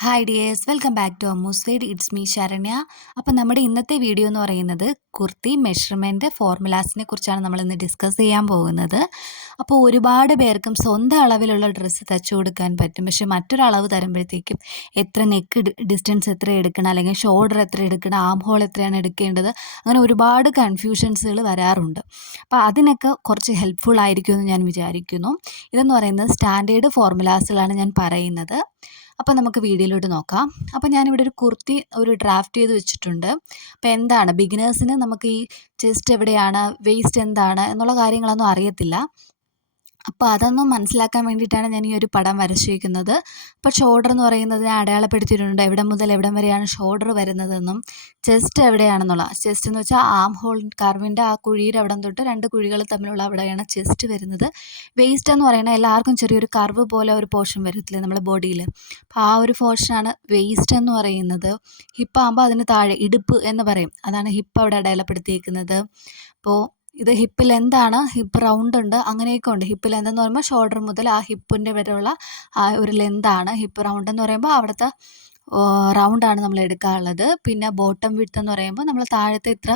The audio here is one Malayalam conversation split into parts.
Hi dears welcome back to Ammu's feed it's me Saranya. അപ്പം നമ്മുടെ ഇന്നത്തെ വീഡിയോ എന്ന് പറയുന്നത് കുർത്തി മെഷർമെന്റ് ഫോർമുലാസിനെ കുറിച്ചാണ് നമ്മൾ ഇന്ന് ഡിസ്കസ് ചെയ്യാൻ പോകുന്നത്. അപ്പോൾ ഒരുപാട് പേർക്കും സ്വന്തം അളവിലുള്ള ഡ്രസ്സ് തച്ചു കൊടുക്കാൻ പറ്റും. പക്ഷേ മറ്റൊരളവ് തരുമ്പോഴത്തേക്കും എത്ര നെക്ക് ഡിസ്റ്റൻസ് എത്ര എടുക്കണം അല്ലെങ്കിൽ ഷോൾഡർ എത്ര എടുക്കണം ആം ഹോൾ എത്രയാണ് എടുക്കേണ്ടത് അങ്ങനെ ഒരുപാട് കൺഫ്യൂഷൻസുകൾ വരാറുണ്ട്. അപ്പോൾ അതിനൊക്കെ കുറച്ച് ഹെൽപ്ഫുൾ ആയിരിക്കുമെന്ന് ഞാൻ വിചാരിക്കുന്നു. ഇതെന്ന് പറയുന്നത് സ്റ്റാൻഡേർഡ് ഫോർമുലാസിലാണ് ഞാൻ പറയുന്നത്. അപ്പോൾ നമുക്ക് വീഡിയോയിലോട്ട് നോക്കാം. അപ്പോൾ ഞാനിവിടെ ഒരു കുർത്തി ഒരു ഡ്രാഫ്റ്റ് ചെയ്ത് വെച്ചിട്ടുണ്ട്. അപ്പോൾ എന്താണ്? ബിഗിനേഴ്സിന് നമുക്ക് ഈ ചെസ്റ്റ് എവിടെയാണ്? വേസ്റ്റ് എന്താണ്? എന്നുള്ള കാര്യങ്ങളൊന്നും അറിയത്തില്ല. അപ്പോൾ അതൊന്നും മനസ്സിലാക്കാൻ വേണ്ടിയിട്ടാണ് ഞാൻ ഈ ഒരു പടം വരച്ചിരിക്കുന്നത് അപ്പോൾ ഷോൾഡർ എന്ന് പറയുന്നത് അടയാളപ്പെടുത്തിയിട്ടുണ്ട്. എവിടെ മുതൽ എവിടം വരെയാണ് ഷോൾഡർ വരുന്നതെന്നും ചെസ്റ്റ് എവിടെയാണെന്നുള്ള ചെസ്റ്റ് എന്ന് വെച്ചാൽ ആം ഹോൾ കർവിന്റെ ആ കുഴിയുടെ അവിടം തൊട്ട് രണ്ട് കുഴികൾ തമ്മിലുള്ള അവിടെയാണ് ചെസ്റ്റ് വരുന്നത്. വേസ്റ്റ് എന്ന് പറയുന്നത് എല്ലാവർക്കും ചെറിയൊരു കർവ് പോലെ ഒരു പോർഷൻ വരത്തില്ലേ നമ്മുടെ ബോഡിയിൽ അപ്പോൾ ആ ഒരു പോർഷനാണ് വേസ്റ്റ് എന്ന് പറയുന്നത്. ഹിപ്പ് ആകുമ്പോൾ അതിന് താഴെ ഇടുപ്പ് എന്ന് പറയും. അതാണ് ഹിപ്പ് അവിടെ അടയാളപ്പെടുത്തിയിരിക്കുന്നത് അപ്പോൾ ഇത് ഹിപ്പ് ലെന്താണ് ഹിപ്പ് റൗണ്ട് ഉണ്ട് അങ്ങനെയൊക്കെ ഉണ്ട് ഹിപ്പ് ലെന്ത് എന്ന് പറയുമ്പോൾ ഷോൾഡർ മുതൽ ആ ഹിപ്പിന്റെ വരെയുള്ള ആ ഒരു ലെന്താണ് ഹിപ്പ് റൗണ്ട് എന്ന് പറയുമ്പോൾ അവിടുത്തെ റൗണ്ടാണ് നമ്മൾ എടുക്കാറുള്ളത്. പിന്നെ ബോട്ടം വിട്ട് എന്ന് പറയുമ്പോൾ നമ്മൾ താഴത്തെ ഇത്ര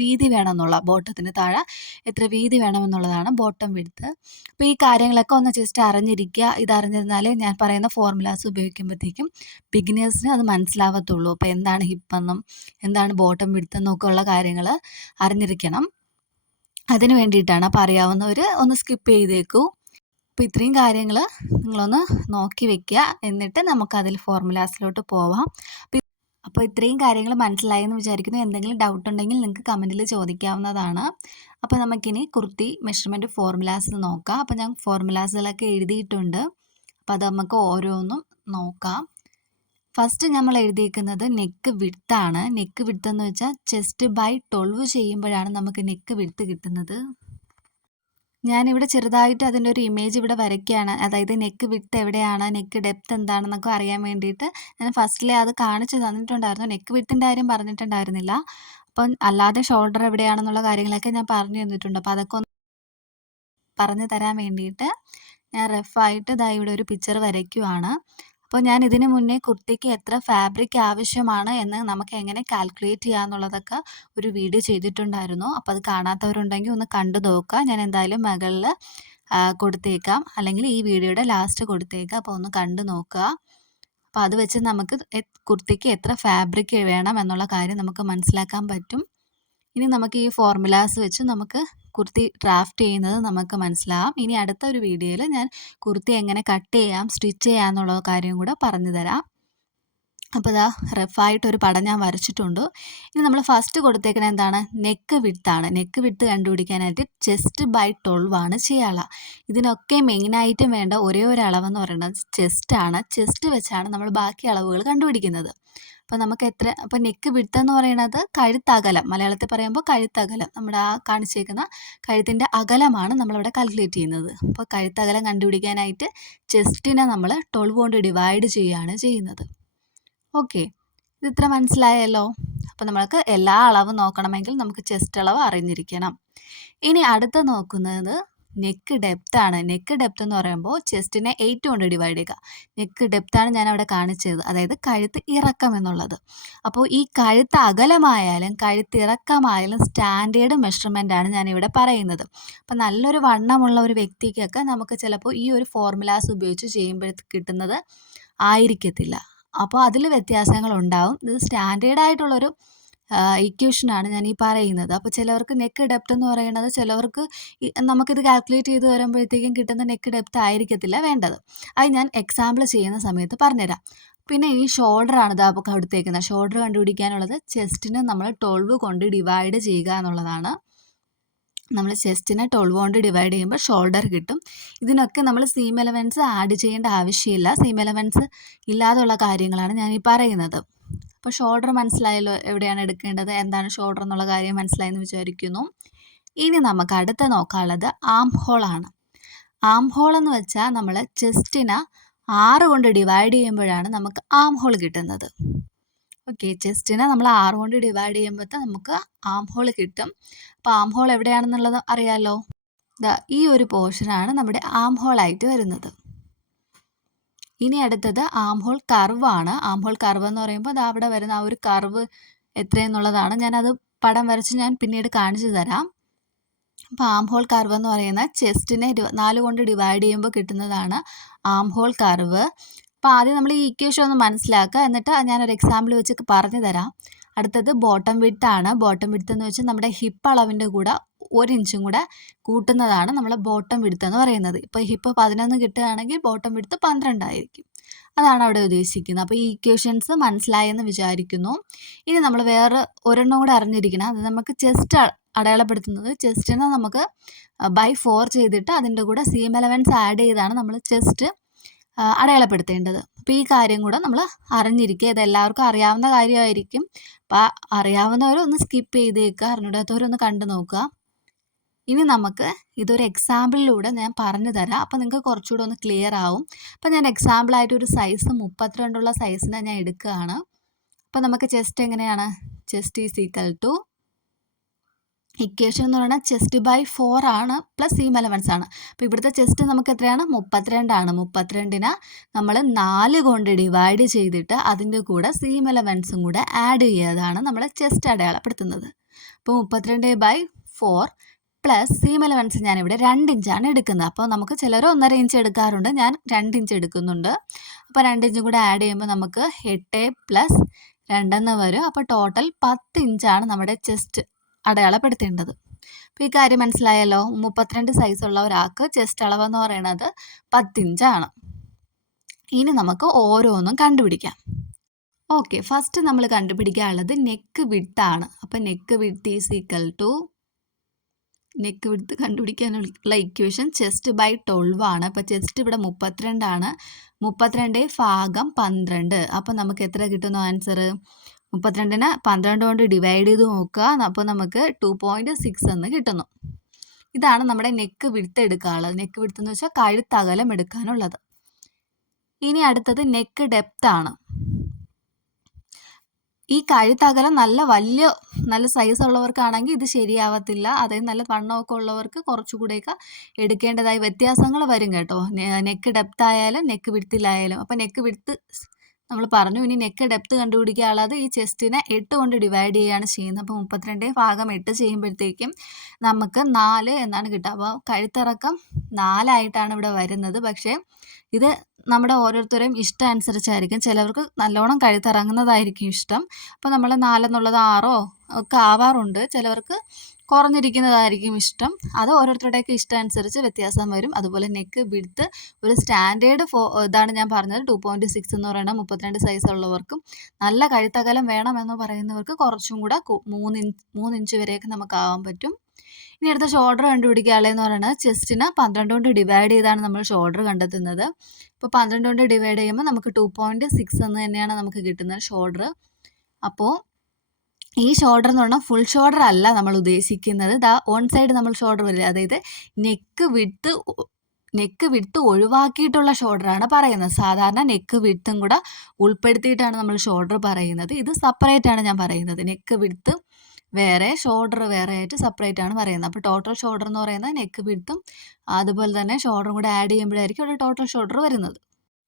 വീതി വേണമെന്നുള്ള ബോട്ടത്തിന് താഴെ എത്ര വീതി വേണമെന്നുള്ളതാണ് ബോട്ടം വിഡ്ത്ത്. അപ്പോൾ ഈ കാര്യങ്ങളൊക്കെ ഒന്ന് ജസ്റ്റ് അറിഞ്ഞിരിക്കുക. ഇതറിഞ്ഞിരുന്നാലേ ഞാൻ പറയുന്ന ഫോർമുലാസ് ഉപയോഗിക്കുമ്പോഴത്തേക്കും ബിഗിനേഴ്സിന് അത് മനസ്സിലാവത്തുള്ളൂ. അപ്പോൾ എന്താണ് ഹിപ്പെന്നും എന്താണ് ബോട്ടം വിഡ്ത്ത് എന്നൊക്കെ ഉള്ള കാര്യങ്ങൾ അറിഞ്ഞിരിക്കണം. അതിന് വേണ്ടിയിട്ടാണ്. അപ്പോൾ അറിയാവുന്നവർ ഒന്ന് സ്കിപ്പ് ചെയ്തേക്കൂ. അപ്പോൾ ഇത്രയും കാര്യങ്ങൾ നിങ്ങളൊന്ന് നോക്കി വെക്കുക. എന്നിട്ട് നമുക്ക് അതിൽ ഫോർമുലാസിലോട്ട് പോവാം. അപ്പോൾ ഇത്രയും കാര്യങ്ങൾ മനസ്സിലായെന്ന് വിചാരിക്കുന്നു. എന്തെങ്കിലും ഡൗട്ട് ഉണ്ടെങ്കിൽ നിങ്ങൾക്ക് കമന്റിൽ ചോദിക്കാവുന്നതാണ്. അപ്പോൾ നമുക്കിനി കുർത്തി മെഷർമെന്റ് ഫോർമുലാസ് നോക്കാം. അപ്പോൾ ഞാൻ ഫോർമുലാസുകളൊക്കെ എഴുതിയിട്ടുണ്ട്. അപ്പോൾ അത് നമുക്ക് ഓരോന്നും നോക്കാം. ഫസ്റ്റ് നമ്മൾ എഴുതിയിരിക്കുന്നത് നെക്ക് വിഡ്ത്താണ് നെക്ക് വിഡ്ത്ത് എന്ന് വെച്ചാൽ ചെസ്റ്റ് ബൈ ട്വൽവ് ചെയ്യുമ്പോഴാണ് നമുക്ക് നെക്ക് വിഡ്ത്ത് കിട്ടുന്നത്. ഞാനിവിടെ ചെറുതായിട്ട് അതിന്റെ ഒരു ഇമേജ് ഇവിടെ വരയ്ക്കുകയാണ്. അതായത് നെക്ക് വിട്ട് എവിടെയാണ്? നെക്ക് ഡെപ്ത് എന്താണെന്നൊക്കെ അറിയാൻ വേണ്ടിയിട്ട് ഞാൻ ഫസ്റ്റിലെ അത് കാണിച്ചു തന്നിട്ടുണ്ടായിരുന്നു. നെക്ക് വിട്ടിന്റെ കാര്യം പറഞ്ഞിട്ടുണ്ടായിരുന്നില്ല. അപ്പം അല്ലാതെ ഷോൾഡർ എവിടെയാണെന്നുള്ള കാര്യങ്ങളൊക്കെ ഞാൻ പറഞ്ഞു തന്നിട്ടുണ്ട്. അപ്പോൾ അതൊക്കെ ഒന്ന് പറഞ്ഞു തരാൻ വേണ്ടിയിട്ട് ഞാൻ റഫായിട്ട് ഇതാ ഇവിടെ ഒരു പിക്ചർ വരയ്ക്കുവാണ്. അപ്പോൾ ഞാൻ ഇതിന് മുന്നേ കുർത്തിക്ക് എത്ര ഫാബ്രിക് ആവശ്യമാണ് എന്ന് നമുക്ക് എങ്ങനെ കാൽക്കുലേറ്റ് ചെയ്യാമെന്നുള്ളതൊക്കെ ഒരു വീഡിയോ ചെയ്തിട്ടുണ്ടായിരുന്നു. അപ്പോൾ അത് കാണാത്തവരുണ്ടെങ്കിൽ ഒന്ന് കണ്ടു നോക്കുക. ഞാൻ എന്തായാലും മുകളിൽ കൊടുത്തേക്കാം. അല്ലെങ്കിൽ ഈ വീഡിയോയുടെ ലാസ്റ്റ് കൊടുത്തേക്കാം. അപ്പോൾ ഒന്ന് കണ്ടു നോക്കുക. അപ്പോൾ അത് വെച്ച് നമുക്ക് കുർത്തിക്ക് എത്ര ഫാബ്രിക് വേണം എന്നുള്ള കാര്യം നമുക്ക് മനസ്സിലാക്കാൻ പറ്റും. ഇനി നമുക്ക് ഈ ഫോർമുലാസ് വെച്ച് നമുക്ക് കുർത്തി ഡ്രാഫ്റ്റ് ചെയ്യുന്നത് നമുക്ക് മനസ്സിലാവും. ഇനി അടുത്ത ഒരു വീഡിയോയിൽ ഞാൻ കുർത്തി എങ്ങനെ കട്ട് ചെയ്യാം സ്റ്റിച്ച് ചെയ്യാം എന്നുള്ള കാര്യം കൂടെ പറഞ്ഞു തരാം. അപ്പോൾ ഇതാ റഫായിട്ടൊരു പടം ഞാൻ വരച്ചിട്ടുണ്ട്. ഇനി നമ്മൾ ഫസ്റ്റ് കൊടുത്തേക്കണ എന്താണ്? നെക്ക് വിട്ടാണ് നെക്ക് വിട്ട് കണ്ടുപിടിക്കാനായിട്ട് ചെസ്റ്റ് ബൈ ട്വൽവ് ആണ് ചെയ്യാള. ഇതിനൊക്കെ മെയിനായിട്ടും വേണ്ട ഒരേ ഒരു അളവെന്ന് പറയുന്നത് ചെസ്റ്റാണ് ചെസ്റ്റ് വെച്ചാണ് നമ്മൾ ബാക്കി അളവുകൾ കണ്ടുപിടിക്കുന്നത്. അപ്പോൾ നമുക്ക് എത്ര അപ്പോൾ നെക്ക് എന്ന് പറയുന്നത് കഴുത്തകലം. മലയാളത്തിൽ പറയുമ്പോൾ കഴുത്തകലം. നമ്മുടെ ആ കാണിച്ചേക്കുന്ന കഴുത്തിന്റെ അകലമാണ് നമ്മളിവിടെ കാൽക്കുലേറ്റ് ചെയ്യുന്നത്. അപ്പോൾ കഴുത്തകലം കണ്ടുപിടിക്കാനായിട്ട് ചെസ്റ്റിനെ നമ്മൾ ട്വൽവ് കൊണ്ട് ഡിവൈഡ് ചെയ്യുകയാണ് ചെയ്യുന്നത്. ഓക്കെ ഇതിത്ര മനസ്സിലായല്ലോ? അപ്പോൾ നമ്മൾക്ക് എല്ലാ അളവും നോക്കണമെങ്കിൽ നമുക്ക് ചെസ്റ്റ് അളവ് അറിഞ്ഞിരിക്കണം. ഇനി അടുത്ത നോക്കുന്നത് നെക്ക് ഡെപ്ത് ആണ്. നെക്ക് ഡെപ്ത് എന്ന് പറയുമ്പോൾ ചെസ്റ്റിനെ എയ്റ്റ് കൊണ്ട് ഡിവൈഡ് ചെയ്യുക. നെക്ക് ഡെപ്ത് ആണ് ഞാൻ അവിടെ കാണിച്ചത്. അതായത് കഴുത്ത് ഇറക്കം എന്നുള്ളത്. അപ്പോൾ ഈ കഴുത്ത് അകലമായാലും കഴുത്ത് ഇറക്കമായാലും സ്റ്റാൻഡേർഡ് മെഷർമെന്റ് ആണ് ഞാനിവിടെ പറയുന്നത്. അപ്പോൾ നല്ലൊരു വണ്ണമുള്ള ഒരു വ്യക്തിക്കൊക്കെ നമുക്ക് ചിലപ്പോൾ ഈ ഒരു ഫോർമുലാസ് ഉപയോഗിച്ച് ചെയ്യുമ്പോൾ കിട്ടുന്നത് ആയിരിക്കത്തില്ല. അപ്പോൾ അതിൽ വ്യത്യാസങ്ങൾ ഉണ്ടാവും. ഇത് സ്റ്റാൻഡേർഡ് ആയിട്ടുള്ളൊരു ഇക്വേഷനാണ് ഞാൻ ഈ പറയുന്നത്. അപ്പോൾ ചിലവർക്ക് നെക്ക് ഡെപ്ത് എന്ന് പറയുന്നത് ചിലവർക്ക് നമുക്കിത് കാൽക്കുലേറ്റ് ചെയ്ത് വരുമ്പോഴത്തേക്കും കിട്ടുന്ന നെക്ക് ഡെപ്ത് ആയിരിക്കത്തില്ല വേണ്ടത്. അത് ഞാൻ എക്സാമ്പിൾ ചെയ്യുന്ന സമയത്ത് പറഞ്ഞുതരാം. പിന്നെ ഈ ഷോൾഡറാണ് ഇതാ അപ്പോൾ കൊടുത്തേക്കുന്നത്. ഷോൾഡർ കണ്ടുപിടിക്കാനുള്ളത് ചെസ്റ്റിനെ നമ്മൾ ട്വൽവ് കൊണ്ട് ഡിവൈഡ് ചെയ്യുക എന്നുള്ളതാണ്. നമ്മൾ ചെസ്റ്റിനെ ട്വൽവ് കൊണ്ട് ഡിവൈഡ് ചെയ്യുമ്പോൾ ഷോൾഡർ കിട്ടും. ഇതിനൊക്കെ നമ്മൾ സീം എലവൻസ് ആഡ് ചെയ്യേണ്ട ആവശ്യമില്ല. സീം എലവൻസ് ഇല്ലാതുള്ള കാര്യങ്ങളാണ് ഞാൻ ഈ പറയുന്നത്. അപ്പോൾ ഷോൾഡർ മനസ്സിലായല്ലോ എവിടെയാണ് എടുക്കേണ്ടത് എന്താണ് ഷോൾഡർ എന്നുള്ള കാര്യം മനസ്സിലായെന്ന് വിചാരിക്കുന്നു. ഇനി നമുക്ക് അടുത്ത നോക്കാനുള്ളത് ആം ഹോളാണ് ആം ഹോൾ എന്ന് വെച്ചാൽ നമ്മൾ ചെസ്റ്റിനെ ആറ് കൊണ്ട് ഡിവൈഡ് ചെയ്യുമ്പോഴാണ് നമുക്ക് ആം ഹോൾ കിട്ടുന്നത്. ഓക്കെ ചെസ്റ്റിനെ നമ്മൾ ആറ് കൊണ്ട് ഡിവൈഡ് ചെയ്യുമ്പോഴത്തെ നമുക്ക് ആം ഹോൾ കിട്ടും. അപ്പോൾ ആം ഹോൾ എവിടെയാണെന്നുള്ളത് അറിയാമല്ലോ ഈ ഒരു പോർഷനാണ് നമ്മുടെ ആം ഹോളായിട്ട് വരുന്നത്. ഇനി അടുത്തത് ആം ഹോൾ കർവാണ്. ആം ഹോൾ കർവ് എന്ന് പറയുമ്പോൾ അത് അവിടെ വരുന്ന ആ ഒരു കർവ് എത്രയെന്നുള്ളതാണ്. ഞാനത് പടം വരച്ച് ഞാൻ പിന്നീട് കാണിച്ചു തരാം. അപ്പോൾ ആം ഹോൾ കർവ് എന്ന് പറയുന്ന ചെസ്റ്റിനെ നാല് കൊണ്ട് ഡിവൈഡ് ചെയ്യുമ്പോൾ കിട്ടുന്നതാണ് ആം ഹോൾ കർവ്. അപ്പോൾ ആദ്യം നമ്മൾ ഈ ഇക്വേഷൻ ഒന്ന് മനസ്സിലാക്കുക. എന്നിട്ട് ഞാനൊരു എക്സാമ്പിൾ വെച്ച് പറഞ്ഞു തരാം. അടുത്തത് ബോട്ടം വിഡ്ത്ത് ആണ്. ബോട്ടം വിഡ്ത്ത് എന്ന് വെച്ചാൽ നമ്മുടെ ഹിപ്പ് അളവിന്റെ കൂടെ ഒരു ഇഞ്ചും കൂടെ കൂട്ടുന്നതാണ് നമ്മൾ ബോട്ടം വിഡ്ത്ത് എന്ന് പറയുന്നത്. ഇപ്പോൾ ഹിപ്പ് പതിനൊന്ന് കിട്ടുകയാണെങ്കിൽ ബോട്ടം വിടുത്ത് പന്ത്രണ്ടായിരിക്കും അതാണ് അവിടെ ഉദ്ദേശിക്കുന്നത്. അപ്പോൾ ഈ ഇക്വേഷൻസ് മനസ്സിലായെന്ന് വിചാരിക്കുന്നു. ഇനി നമ്മൾ വേറെ ഒരെണ്ണം കൂടെ അറിഞ്ഞിരിക്കണം. അത് നമുക്ക് ചെസ്റ്റ് അടയാളപ്പെടുത്തുന്നത് ചെസ്റ്റിനെ നമുക്ക് ബൈ ഫോർ ചെയ്തിട്ട് അതിന്റെ കൂടെ സീം എലവൻസ് ആഡ് ചെയ്താണ് നമ്മൾ ചെസ്റ്റ് അടയാളപ്പെടുത്തേണ്ടത്. അപ്പോൾ ഈ കാര്യം കൂടെ നമ്മൾ അറിഞ്ഞിരിക്കുക. ഇത് എല്ലാവർക്കും അറിയാവുന്ന കാര്യമായിരിക്കും. അപ്പോൾ അറിയാവുന്നവരൊന്ന് സ്കിപ്പ് ചെയ്തേക്കുക. അറിഞ്ഞിടാത്തവരൊന്ന് കണ്ടു നോക്കുക ഇനി നമുക്ക് ഇതൊരു എക്സാമ്പിളിലൂടെ ഞാൻ പറഞ്ഞു തരാം. അപ്പോൾ നിങ്ങൾക്ക് കുറച്ചുകൂടെ ഒന്ന് ക്ലിയർ ആവും. അപ്പോൾ ഞാൻ എക്സാമ്പിളായിട്ട് ഒരു സൈസ് മുപ്പത്തിരണ്ടുള്ള സൈസിനെ ഞാൻ എടുക്കുകയാണ്. അപ്പോൾ നമുക്ക് ചെസ്റ്റ് എങ്ങനെയാണ്? Chest is equal to equation എന്ന് പറയുന്നത് ചെസ്റ്റ് ബൈ ഫോർ ആണ് പ്ലസ് സീം എലവൻസ് ആണ്. അപ്പോൾ ഇവിടുത്തെ ചെസ്റ്റ് നമുക്ക് എത്രയാണ്? മുപ്പത്തിരണ്ടാണ്. മുപ്പത്തിരണ്ടിന് നമ്മൾ നാല് കൊണ്ട് ഡിവൈഡ് ചെയ്തിട്ട് അതിന്റെ കൂടെ സീം എലവൻസും കൂടെ ആഡ് ചെയ്യുന്നതാണ് നമ്മൾ ചെസ്റ്റ് അടയാളപ്പെടുത്തുന്നത്. അപ്പോൾ മുപ്പത്തിരണ്ട് by four plus seam allowance ഞാനിവിടെ രണ്ട് ഇഞ്ചാണ് എടുക്കുന്നത്. അപ്പോൾ നമുക്ക് ചിലർ ഒന്നര ഇഞ്ച് എടുക്കാറുണ്ട്. ഞാൻ രണ്ട് ഇഞ്ച് എടുക്കുന്നുണ്ട്. അപ്പോൾ രണ്ട് ഇഞ്ചും കൂടെ ആഡ് ചെയ്യുമ്പോൾ നമുക്ക് എട്ട് പ്ലസ് രണ്ടെന്ന് വരും. അപ്പോൾ ടോട്ടൽ പത്ത് ഇഞ്ചാണ് നമ്മുടെ ചെസ്റ്റ് അടയാളപ്പെടുത്തേണ്ടത്. അപ്പോൾ ഈ കാര്യം മനസ്സിലായല്ലോ? മുപ്പത്തിരണ്ട് സൈസുള്ള ഒരാൾക്ക് ചെസ്റ്റ് അളവെന്ന് പറയുന്നത് പത്തിഞ്ചാണ് ഇനി നമുക്ക് ഓരോന്നും കണ്ടുപിടിക്കാം. ഓക്കെ ഫസ്റ്റ് നമ്മൾ കണ്ടുപിടിക്കാനുള്ളത് നെക്ക് വിട്ടാണ് അപ്പോൾ നെക്ക് വിട്ട് ഈസ് ഈക്വൽ ടു നെക്ക് വിടുത്ത് കണ്ടുപിടിക്കാനുള്ള ഇക്വേഷൻ ചെസ്റ്റ് ബൈ ട്വൽവ് ആണ്. അപ്പോൾ ചെസ്റ്റ് ഇവിടെ മുപ്പത്തിരണ്ടാണ് മുപ്പത്തിരണ്ട് ഭാഗം പന്ത്രണ്ട്. അപ്പോൾ നമുക്ക് എത്ര കിട്ടുന്നു ആൻസർ മുപ്പത്തിരണ്ടിന് പന്ത്രണ്ട് കൊണ്ട് ഡിവൈഡ് ചെയ്ത് നോക്കുക. അപ്പോൾ നമുക്ക് ടു പോയിന്റ് സിക്സ് എന്ന് കിട്ടുന്നു. ഇതാണ് നമ്മുടെ നെക്ക് വിടുത്ത് എടുക്കാനുള്ളത്. നെക്ക് വിടുത്ത് എന്ന് വെച്ചാൽ കഴുത്തകലം എടുക്കാനുള്ളത്. ഇനി അടുത്തത് നെക്ക് ഡെപ്ത് ആണ്. ഈ കഴുത്തകലം നല്ല വലിയ നല്ല സൈസ് ഉള്ളവർക്കാണെങ്കിൽ ഇത് ശരിയാവത്തില്ല. അതായത് നല്ല വണ്ണമൊക്കെ ഉള്ളവർക്ക് കുറച്ചുകൂടെയൊക്കെ എടുക്കേണ്ടതായ വ്യത്യാസങ്ങൾ വരും കേട്ടോ. നെക്ക് ഡെപ്ത് ആയാലും നെക്ക് വിടുത്തിലായാലും അപ്പം നെക്ക് വിടുത്ത് നമ്മൾ പറഞ്ഞു ഇനി നെക്ക് ഡെപ്ത് കണ്ടുപിടിക്കാനുള്ളത് ഈ ചെസ്റ്റിനെ എട്ട് കൊണ്ട് ഡിവൈഡ് ചെയ്യുകയാണ് ചെയ്യുന്നത്. അപ്പോൾ മുപ്പത്തിരണ്ട് ഭാഗം എട്ട് ചെയ്യുമ്പോഴത്തേക്കും നമുക്ക് നാല് എന്നാണ് കിട്ടുക. അപ്പോൾ കഴുത്തിറക്കം നാലായിട്ടാണ് ഇവിടെ വരുന്നത്. പക്ഷേ ഇത് നമ്മുടെ ഓരോരുത്തരെയും ഇഷ്ടം അനുസരിച്ചായിരിക്കും. ചിലവർക്ക് നല്ലോണം കഴുത്തിറങ്ങുന്നതായിരിക്കും ഇഷ്ടം. അപ്പോൾ നമ്മൾ നാലെന്നുള്ളത് ആറോ ഒക്കെ ആവാറുണ്ട്. ചിലവർക്ക് കുറഞ്ഞിരിക്കുന്നതായിരിക്കും ഇഷ്ടം. അത് ഓരോരുത്തരുടെയൊക്കെ ഇഷ്ടം അനുസരിച്ച് വ്യത്യാസം വരും. അതുപോലെ നെക്ക് വിടുത്ത് ഒരു സ്റ്റാൻഡേർഡ് ഫോ ഇതാണ് ഞാൻ പറഞ്ഞത്. ടു പോയിന്റ് സിക്സ് എന്ന് പറയുന്നത് മുപ്പത്തിരണ്ട് സൈസ് ഉള്ളവർക്കും നല്ല കഴുത്തകലം വേണമെന്ന് പറയുന്നവർക്ക് കുറച്ചും കൂടെ മൂന്ന് ഇഞ്ച് ഇഞ്ച് വരെയൊക്കെ നമുക്ക് ആവാൻ പറ്റും. ഇനി അടുത്ത ഷോൾഡർ കണ്ടുപിടിക്കാനുള്ളതെന്ന് പറയുന്നത് ചെസ്റ്റിന് പന്ത്രണ്ട് കൊണ്ട് ഡിവൈഡ് ചെയ്താണ് നമ്മൾ ഷോൾഡർ കണ്ടെത്തുന്നത്. ഇപ്പോൾ പന്ത്രണ്ട് കൊണ്ട് ഡിവൈഡ് ചെയ്യുമ്പോൾ നമുക്ക് ടു പോയിന്റ് സിക്സ് എന്ന് തന്നെയാണ് നമുക്ക് കിട്ടുന്നത് ഷോൾഡർ അപ്പോൾ ഈ ഷോൾഡർ എന്ന് പറഞ്ഞാൽ ഫുൾ ഷോൾഡർ അല്ല നമ്മൾ ഉദ്ദേശിക്കുന്നത്. ദാ ഓൺ സൈഡ് നമ്മൾ ഷോൾഡർ വരില്ല? അതായത് നെക്ക് വിട്ട് നെക്ക് വിട്ട് ഒഴിവാക്കിയിട്ടുള്ള ഷോൾഡറാണ് പറയുന്നത്. സാധാരണ നെക്ക് വിട്ടും കൂടെ ഉൾപ്പെടുത്തിയിട്ടാണ് നമ്മൾ ഷോൾഡർ പറയുന്നത്. ഇത് സെപ്പറേറ്റ് ആണ് ഞാൻ പറയുന്നത്. നെക്ക് വിടുത്ത് വേറെ ഷോൾഡർ വേറെ ആയിട്ട് സെപ്പറേറ്റ് ആണ് പറയുന്നത്. അപ്പോൾ ടോട്ടൽ ഷോൾഡർ എന്ന് പറയുന്നത് നെക്ക് വിടുത്തും അതുപോലെ തന്നെ ഷോൾഡറും കൂടെ ആഡ് ചെയ്യുമ്പോഴായിരിക്കും അവിടെ ടോട്ടൽ ഷോൾഡർ വരുന്നത്.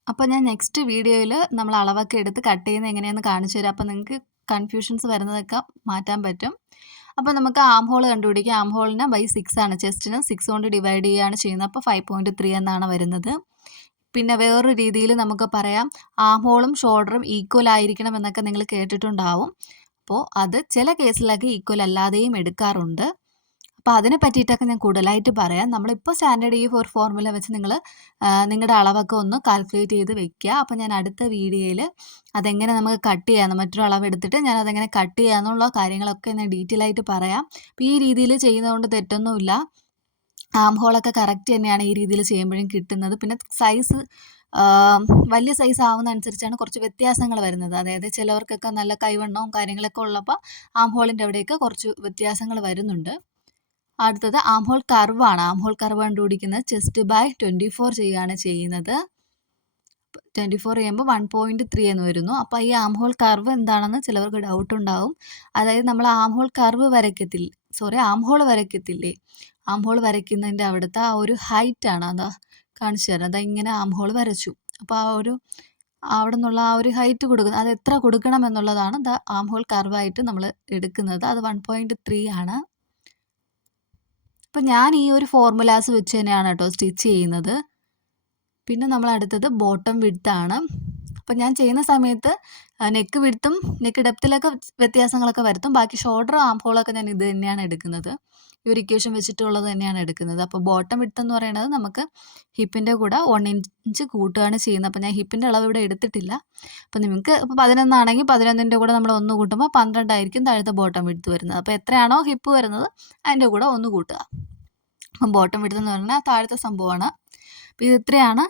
അപ്പോൾ ഞാൻ നെക്സ്റ്റ് വീഡിയോയിൽ നമ്മൾ അളവൊക്കെ എടുത്ത് കട്ട് ചെയ്യുന്നത് എങ്ങനെയാണെന്ന് കാണിച്ചു തരാം. അപ്പോൾ നിങ്ങൾക്ക് കൺഫ്യൂഷൻസ് വരുന്നതൊക്കെ മാറ്റാൻ പറ്റും. അപ്പോൾ നമുക്ക് ആം ഹോൾ കണ്ടുപിടിക്കാം. ആം ഹോളിന് ബൈ സിക്സ് ആണ്. ചെസ്റ്റിന് സിക്സ് കൊണ്ട് ഡിവൈഡ് ചെയ്യുകയാണ് ചെയ്യുന്നത്. അപ്പോൾ ഫൈവ് പോയിന്റ് ത്രീ എന്നാണ് വരുന്നത്. പിന്നെ വേറൊരു രീതിയിൽ നമുക്ക് പറയാം. ആം ഹോളും ഷോൾഡറും ഈക്വൽ ആയിരിക്കണം എന്നൊക്കെ നിങ്ങൾ കേട്ടിട്ടുണ്ടാവും. അപ്പോൾ അത് ചില കേസിലൊക്കെ ഈക്വൽ അല്ലാതെയും എടുക്കാറുണ്ട്. അപ്പോൾ അതിനെ പറ്റിയിട്ടൊക്കെ ഞാൻ കൂടുതലായിട്ട് പറയാം. നമ്മളിപ്പോൾ സ്റ്റാൻഡേർഡ് ഈ ഫോർ ഫോർമുല വെച്ച് നിങ്ങൾ നിങ്ങളുടെ അളവൊക്കെ ഒന്ന് കാൽക്കുലേറ്റ് ചെയ്ത് വെക്കുക അപ്പോൾ ഞാൻ അടുത്ത വീഡിയോയിൽ അതെങ്ങനെ നമുക്ക് കട്ട് ചെയ്യാം മറ്റൊരു അളവ് എടുത്തിട്ട് ഞാൻ അതെങ്ങനെ കട്ട് ചെയ്യാമെന്നുള്ള കാര്യങ്ങളൊക്കെ ഞാൻ ഡീറ്റെയിൽ ആയിട്ട് പറയാം. ഈ രീതിയിൽ ചെയ്യുന്നതുകൊണ്ട് തെറ്റൊന്നുമില്ല. ആം ഹോളൊക്കെ കറക്റ്റ് തന്നെയാണ് ഈ രീതിയിൽ ചെയ്യുമ്പോഴും കിട്ടുന്നത്. പിന്നെ സൈസ് വലിയ സൈസ് ആവുന്ന അനുസരിച്ചാണ് കുറച്ച് വ്യത്യാസങ്ങൾ വരുന്നത്. അതായത് ചിലവർക്കൊക്കെ നല്ല കൈവണ്ണവും കാര്യങ്ങളൊക്കെ ഉള്ളപ്പോൾ ആം ഹോളിന്റെ അവിടെയൊക്കെ കുറച്ച് വ്യത്യാസങ്ങൾ വരുന്നുണ്ട്. അടുത്തത് ആം ഹോൾ കർവാണ് ആം ഹോൾ കർവ് കണ്ടുപിടിക്കുന്നത് ചെസ്റ്റ് ബൈ ട്വന്റി ഫോർ ചെയ്യുകയാണ് ചെയ്യുന്നത്. ട്വന്റി ഫോർ ചെയ്യുമ്പോൾ വൺ പോയിന്റ് ത്രീ എന്ന് വരുന്നു. അപ്പോൾ ഈ ആം ഹോൾ കർവ് എന്താണെന്ന് ചിലവർക്ക് ഡൗട്ട് ഉണ്ടാവും. അതായത് നമ്മൾ ആം ഹോൾ കർവ് വരയ്ക്കത്തില്ല? സോറി ആം ഹോൾ വരയ്ക്കത്തില്ലേ? ആം ഹോൾ വരയ്ക്കുന്നതിന്റെ അവിടുത്തെ ആ ഒരു ഹൈറ്റാണ് അതാ കാണിച്ചു തരാം. അതാ ഇങ്ങനെ ആം ഹോൾ വരച്ചു. അപ്പോൾ ആ ഒരു അവിടെ നിന്നുള്ള ആ ഒരു ഹൈറ്റ് കൊടുക്കുന്നത് അത് എത്ര കൊടുക്കണം എന്നുള്ളതാണ് ദ ആം ഹോൾ കർവായിട്ട് നമ്മൾ എടുക്കുന്നത്. അത് വൺ പോയിന്റ് ത്രീ ആണ്. അപ്പം ഞാൻ ഈ ഒരു ഫോർമുലാസ് വെച്ച് തന്നെയാണ് കേട്ടോ സ്റ്റിച്ച് ചെയ്യുന്നത്. പിന്നെ നമ്മൾ അടുത്തത് ബോട്ടം വിടുത്താണ് അപ്പം ഞാൻ ചെയ്യുന്ന സമയത്ത് നെക്ക് വിടുത്തും നെക്ക് ഡെപ്തിലൊക്കെ വ്യത്യാസങ്ങളൊക്കെ വരുത്തും. ബാക്കി ഷോൾഡർ ആം ഹോളൊക്കെ ഞാൻ ഇത് തന്നെയാണ് എടുക്കുന്നത്. ഇക്വേഷൻ വെച്ചിട്ടുള്ളത് തന്നെയാണ് എടുക്കുന്നത്. അപ്പോൾ ബോട്ടം വിട്ട് എന്ന് പറയുന്നത് നമുക്ക് ഹിപ്പിന്റെ കൂടെ വൺ ഇഞ്ച് കൂട്ടുകയാണ് ചെയ്യുന്നത്. അപ്പോൾ ഞാൻ ഹിപ്പിന്റെ അളവ് ഇവിടെ എടുത്തിട്ടില്ല. അപ്പോൾ നിങ്ങൾക്ക് ഇപ്പോൾ പതിനൊന്നാണെങ്കിൽ പതിനൊന്നിന്റെ കൂടെ നമ്മൾ ഒന്ന് കൂട്ടുമ്പോൾ പന്ത്രണ്ടായിരിക്കും താഴത്തെ ബോട്ടം വിട്ട് വരുന്നത്. അപ്പോൾ എത്രയാണോ ഹിപ്പ് വരുന്നത് അതിന്റെ കൂടെ ഒന്ന് കൂട്ടുക. അപ്പം ബോട്ടം വിഡ്ത്ത് എന്ന് പറഞ്ഞാൽ താഴത്തെ സംഭവമാണ്. അപ്പോൾ ഇത് ഇത്രയാണ്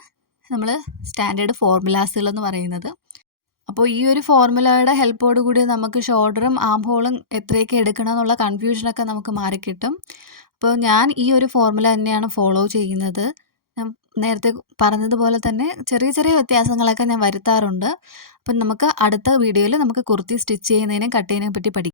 നമ്മൾ സ്റ്റാൻഡേർഡ് ഫോർമുലാസുകൾ എന്ന് പറയുന്നത്. അപ്പോൾ ഈ ഒരു ഫോർമുലയുടെ ഹെൽപ്പോട് കൂടി നമുക്ക് ഷോൾഡറും ആം ഹോളും എത്രയൊക്കെ എടുക്കണം എന്നുള്ള കൺഫ്യൂഷനൊക്കെ നമുക്ക് മാറിക്കിട്ടും. അപ്പോൾ ഞാൻ ഈ ഒരു ഫോർമുല തന്നെയാണ് ഫോളോ ചെയ്യുന്നത്. ഞാൻ നേരത്തെ പറഞ്ഞതുപോലെ തന്നെ ചെറിയ ചെറിയ വ്യത്യാസങ്ങളൊക്കെ ഞാൻ വരുത്താറുണ്ട്. അപ്പം നമുക്ക് അടുത്ത വീഡിയോയിൽ നമുക്ക് കുർത്തി സ്റ്റിച്ച് ചെയ്യുന്നതിനും കട്ട് ചെയ്യുന്നതിനെ പറ്റി പഠിക്കാം.